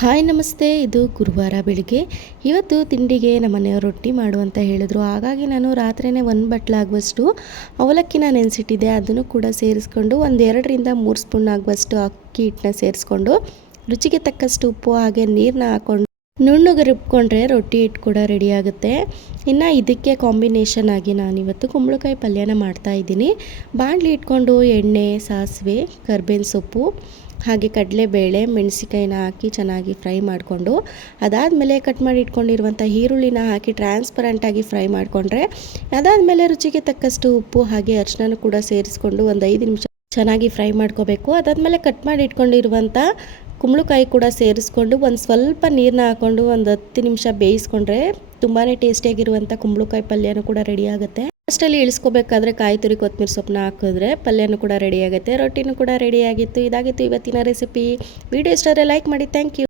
Hi ನಮಸ್ತೆ. ಇದು ಗುರುವಾರ ಬೆಳಿಗ್ಗೆ. ಇವತ್ತು ತಿಂಡಿಗೆ ನಮ್ಮನೆಯವರು ರೊಟ್ಟಿ ಮಾಡು ಅಂತ ಹೇಳಿದ್ರು. ಹಾಗಾಗಿ ನಾನು ರಾತ್ರಿಯೇ 1 ಬಟ್ಲಾಗುವಷ್ಟು ಅವಲಕ್ಕಿನ ನೆನೆಸಿಟ್ಟಿದ್ದೆ. ಅದನ್ನು ಕೂಡ ಸೇರಿಸ್ಕೊಂಡು ಒಂದು 2ರಿಂದ 3 ಸ್ಪೂನ್ ಆಗುವಷ್ಟು ಅಕ್ಕಿ ಹಿಟ್ಟನ್ನ ಸೇರಿಸ್ಕೊಂಡು ರುಚಿಗೆ ತಕ್ಕಷ್ಟು ಉಪ್ಪು ಹಾಗೆ ನೀರನ್ನ ಹಾಕ್ಕೊಂಡು ನುಣ್ಣಗೆ ರುಬ್ಕೊಂಡ್ರೆ ರೊಟ್ಟಿ ಹಿಟ್ಟು ಕೂಡ ರೆಡಿ ಆಗುತ್ತೆ. ಇನ್ನು ಇದಕ್ಕೆ ಕಾಂಬಿನೇಷನ್ ಆಗಿ ನಾನಿವತ್ತು ಕುಂಬಳಕಾಯಿ ಪಲ್ಯನ ಮಾಡ್ತಾಯಿದ್ದೀನಿ. ಬಾಣಲಿ ಇಟ್ಕೊಂಡು ಎಣ್ಣೆ, ಸಾಸಿವೆ, ಕರ್ಬೇವಿನ ಸೊಪ್ಪು ಹಾಗೆ ಕಡಲೆಬೇಳೆ, ಮೆಣಸಿಕಾಯಿನ ಹಾಕಿ ಚೆನ್ನಾಗಿ ಫ್ರೈ ಮಾಡಿಕೊಂಡು ಅದಾದಮೇಲೆ ಕಟ್ ಮಾಡಿ ಇಟ್ಕೊಂಡಿರುವಂಥ ಈರುಳ್ಳಿನ ಹಾಕಿ ಟ್ರಾನ್ಸ್ಪರೆಂಟಾಗಿ ಫ್ರೈ ಮಾಡಿಕೊಂಡ್ರೆ ಅದಾದಮೇಲೆ ರುಚಿಗೆ ತಕ್ಕಷ್ಟು ಉಪ್ಪು ಹಾಗೆ ಅರಿಶಿನ ಕೂಡ ಸೇರಿಸ್ಕೊಂಡು ಒಂದು 5 ನಿಮಿಷ ಚೆನ್ನಾಗಿ ಫ್ರೈ ಮಾಡ್ಕೋಬೇಕು. ಅದಾದಮೇಲೆ ಕಟ್ ಮಾಡಿ ಇಟ್ಕೊಂಡಿರುವಂಥ ಕುಂಬಳಕಾಯಿ ಕೂಡ ಸೇರಿಸ್ಕೊಂಡು ಒಂದು ಸ್ವಲ್ಪ ನೀರನ್ನ ಹಾಕ್ಕೊಂಡು ಒಂದು 10 ನಿಮಿಷ ಬೇಯಿಸ್ಕೊಂಡ್ರೆ ತುಂಬಾ ಟೇಸ್ಟಿಯಾಗಿರುವಂಥ ಕುಂಬಳಕಾಯಿ ಪಲ್ಯನೂ ಕೂಡ ರೆಡಿ ಆಗುತ್ತೆ. ಅಷ್ಟರಲ್ಲಿ ಇಳಿಸ್ಕೋಬೇಕಾದ್ರೆ ಕಾಯಿ ತುರಿ ಕೊತ್ತಂಬರಿ ಸೊಪ್ಪನ್ನ ಹಾಕಿದ್ರೆ ಪಲ್ಯನೂ ಕೂಡ ರೆಡಿ ಆಗುತ್ತೆ. ರೊಟ್ಟಿನೂ ಕೂಡ ರೆಡಿ ಆಗಿತ್ತು. ಇದಾಗಿತ್ತು ಇವತ್ತಿನ ರೆಸಿಪಿ. ವಿಡಿಯೋ ಇಷ್ಟ ಆದರೆ ಲೈಕ್ ಮಾಡಿ. Thank you.